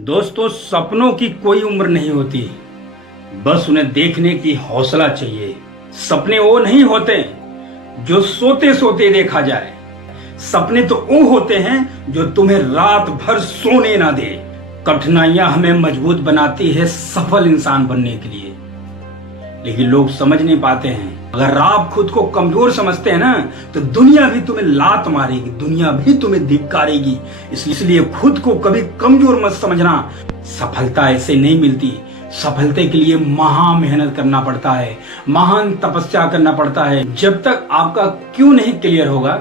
दोस्तों, सपनों की कोई उम्र नहीं होती, बस उन्हें देखने की हौसला चाहिए। सपने वो नहीं होते जो सोते सोते देखा जाए। सपने तो वो होते हैं जो तुम्हें रात भर सोने ना दे। कठिनाइयां हमें मजबूत बनाती है सफल इंसान बनने के लिए, लेकिन लोग समझ नहीं पाते हैं। अगर आप खुद को कमजोर समझते हैं ना, तो दुनिया भी तुम्हें लात मारेगी, दुनिया भी तुम्हें धिक्कारेगी। इसलिए खुद को कभी कमजोर मत समझना। सफलता ऐसे नहीं मिलती। सफलता के लिए महान मेहनत करना पड़ता है, महान तपस्या करना पड़ता है। जब तक आपका क्यों नहीं क्लियर होगा,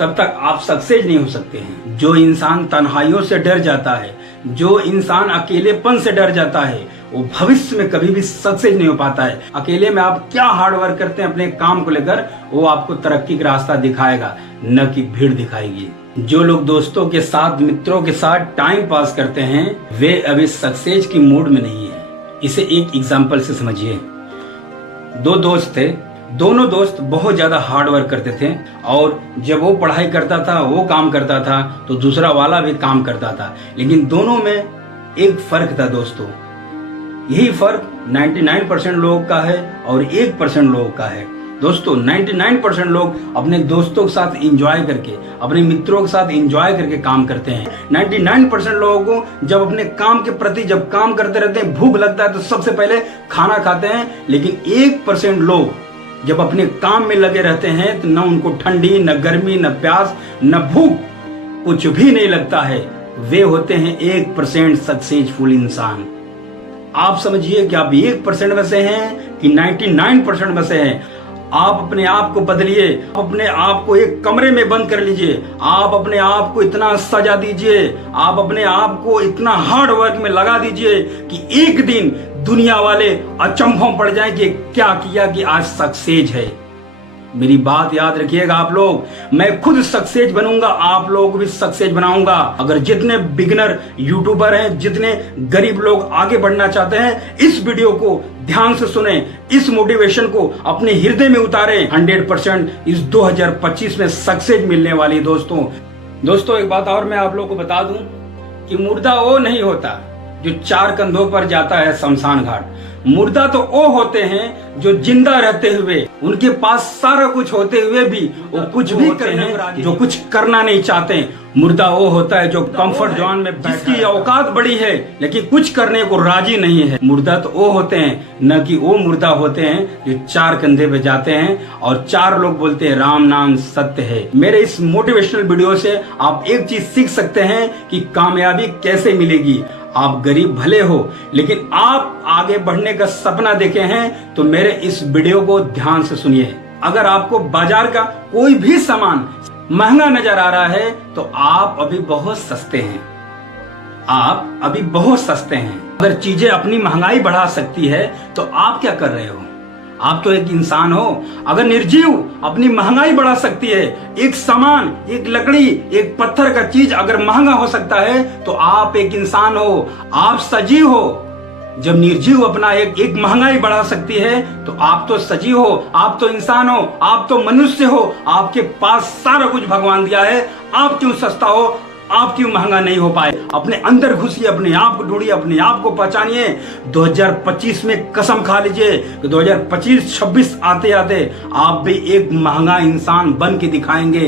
तब तक आप सक्सेस नहीं हो सकते हैं। जो इंसान तन्हाइयों से डर जाता है, जो इंसान अकेलेपन से डर जाता है, वो भविष्य में कभी भी सक्सेस नहीं हो पाता है। अकेले में आप क्या हार्ड वर्क करते हैं अपने काम को लेकर, वो आपको तरक्की का रास्ता दिखाएगा, न कि भीड़ दिखाएगी। जो लोग दोस्तों के साथ, मित्रों के साथ टाइम पास करते हैं, वे अभी सक्सेस की मूड में नहीं है। इसे एक एग्जाम्पल से समझिए। दो दोस्त थे, दोनों दोस्त बहुत ज्यादा हार्ड वर्क करते थे, और जब वो पढ़ाई करता था, वो काम करता था, तो दूसरा वाला भी काम करता था। लेकिन दोनों में एक फर्क था दोस्तों। यही फर्क 99% लोगों का है और 1% लोगों का है। दोस्तों, 99% लोग अपने दोस्तों के साथ एंजॉय करके, अपने मित्रों के साथ एंजॉय करके काम करते हैं। 99% लोगों को जब अपने काम के प्रति जब काम करते रहते हैं, भूख लगता है तो सबसे पहले खाना खाते हैं। लेकिन 1% लोग जब अपने काम में लगे रहते हैं, तो न उनको ठंडी, न गर्मी, न प्यास, न भूख, कुछ भी नहीं लगता है। वे होते हैं 1% सक्सेसफुल इंसान। आप समझिए कि आप 1% में से हैं कि 99% में से हैं। आप अपने आप को बदलिए, अपने आप को एक कमरे में बंद कर लीजिए, आप अपने आप को इतना सजा दीजिए, आप अपने आप को इतना हार्ड वर्क में लगा दीजिए कि एक दिन दुनिया वाले अचंभव पड़ जाएं कि क्या किया कि आज सक्सेस है। मेरी बात याद रखिएगा आप लोग, मैं खुद सक्सेस बनूंगा, आप लोग भी सक्सेस बनाऊंगा। अगर जितने बिगिनर यूट्यूबर हैं, जितने गरीब लोग आगे बढ़ना चाहते हैं, इस वीडियो को ध्यान से सुने, इस मोटिवेशन को अपने हृदय में उतारें। 100% इस 2025 में सक्सेस मिलने वाली दोस्तों, एक बात और मैं आप लोगों को बता दूं कि मुर्दा वो नहीं होता जो 4 कंधों पर जाता है शमशान घाट। मुर्दा तो वो होते हैं जो जिंदा रहते हुए, उनके पास सारा कुछ होते हुए भी वो कुछ भी करते हैं जो कुछ करना नहीं चाहते। मुर्दा वो होता है जो कंफर्ट जोन में, जिसकी औकात बड़ी है लेकिन कुछ करने को राजी नहीं है। मुर्दा तो वो होते हैं, न कि वो मुर्दा होते हैं जो 4 कंधे पे जाते हैं और 4 लोग बोलते हैं राम नाम सत्य है। मेरे इस मोटिवेशनल वीडियो से आप एक चीज सीख सकते हैं कि कामयाबी कैसे मिलेगी। आप गरीब भले हो, लेकिन आप आगे बढ़ने का सपना देखे हैं, तो मेरे इस वीडियो को ध्यान से सुनिए। अगर आपको बाजार का कोई भी सामान महंगा नजर आ रहा है, तो आप अभी बहुत सस्ते हैं। आप अभी बहुत सस्ते हैं। अगर चीजें अपनी महंगाई बढ़ा सकती है, तो आप क्या कर रहे हो? आप तो एक इंसान हो। अगर निर्जीव अपनी महंगाई बढ़ा सकती है, एक सामान, एक लकड़ी, एक पत्थर का चीज अगर महंगा हो सकता है, तो आप एक इंसान हो, आप सजीव हो। जब निर्जीव अपना एक महंगाई बढ़ा सकती है, तो आप तो सजीव हो, आप तो इंसान हो, आप तो मनुष्य हो। आपके पास सारा कुछ भगवान दिया है, आप क्यों सस्ता हो, आप क्यों महंगा नहीं हो पाए? अपने अंदर घुसिए, अपने आप को ढूंढिए, अपने आप को पहचानिए। 2025 में कसम खा लीजिए कि 2025-26 आते आते आप भी एक महंगा इंसान बन के दिखाएंगे,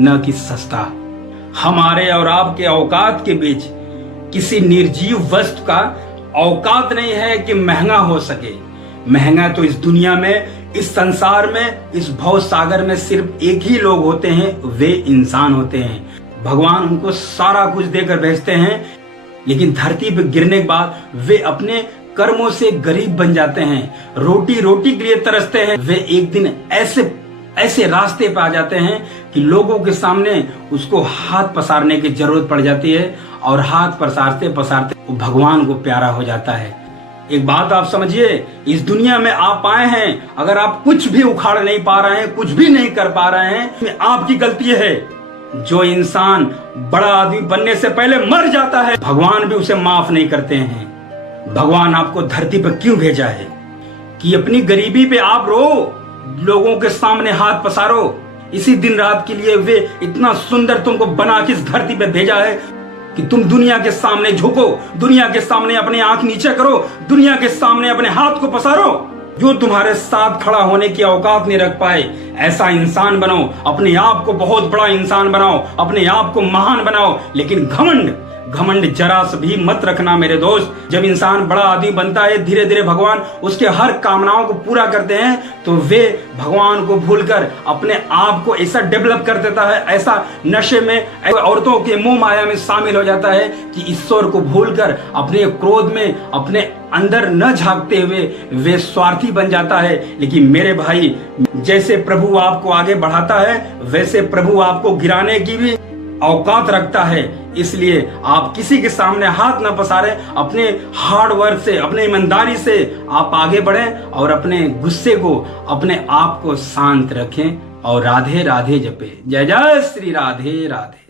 न कि सस्ता। हमारे और आपके औकात के बीच किसी निर्जीव वस्तु का औकात नहीं है कि महंगा हो सके। महंगा तो इस दुनिया में, इस संसार में, इस भव सागर में सिर्फ एक ही लोग होते हैं, वे इंसान होते हैं। भगवान उनको सारा कुछ देकर भेजते हैं, लेकिन धरती पर गिरने के बाद वे अपने कर्मों से गरीब बन जाते हैं, रोटी के लिए तरसते हैं। वे एक दिन ऐसे रास्ते पे आ जाते हैं कि लोगों के सामने उसको हाथ पसारने की जरूरत पड़ जाती है, और हाथ पसारते पसारते वो भगवान को प्यारा हो जाता है। एक बात आप समझिए, इस दुनिया में आप आए हैं, अगर आप कुछ भी उखाड़ नहीं पा रहे हैं, कुछ भी नहीं कर पा रहे हैं, आपकी गलती है। जो इंसान बड़ा आदमी बनने से पहले मर जाता है, भगवान भी उसे माफ नहीं करते हैं। भगवान आपको धरती पर क्यों भेजा है? कि अपनी गरीबी पे आप रो, लोगों के सामने हाथ पसारो। इसी दिन रात के लिए वे इतना सुंदर तुमको बना के इस धरती पे भेजा है। कि तुम दुनिया के सामने झुको, दुनिया के सामने अपने आंख नीचे करो, दुनिया के सामने अपने हाथ को पसारो। जो तुम्हारे साथ खड़ा होने की औकात नहीं रख पाए, ऐसा इंसान बनो, अपने आप को बहुत बड़ा इंसान बनाओ, अपने आप को महान बनाओ। लेकिन घमंड जरा सा भी मत रखना मेरे दोस्त। जब इंसान बड़ा आदमी बनता है, धीरे धीरे भगवान उसके हर कामनाओं को पूरा करते हैं, तो वे भगवान को भूलकर अपने आप को ऐसा डेवलप कर देता है, ऐसा नशे में, औरतों के मोह माया में शामिल हो जाता है कि ईश्वर को भूलकर अपने क्रोध में अपने अंदर न झांकते हुए वे स्वार्थी बन जाता है। लेकिन मेरे भाई, जैसे प्रभु आपको आगे बढ़ाता है, वैसे प्रभु आपको गिराने की भी औकात रखता है। इसलिए आप किसी के सामने हाथ न पसारें, अपने हार्ड वर्क से, अपने ईमानदारी से आप आगे बढ़ें और अपने गुस्से को, अपने आप को शांत रखें और राधे राधे जपे। जय जय श्री राधे राधे।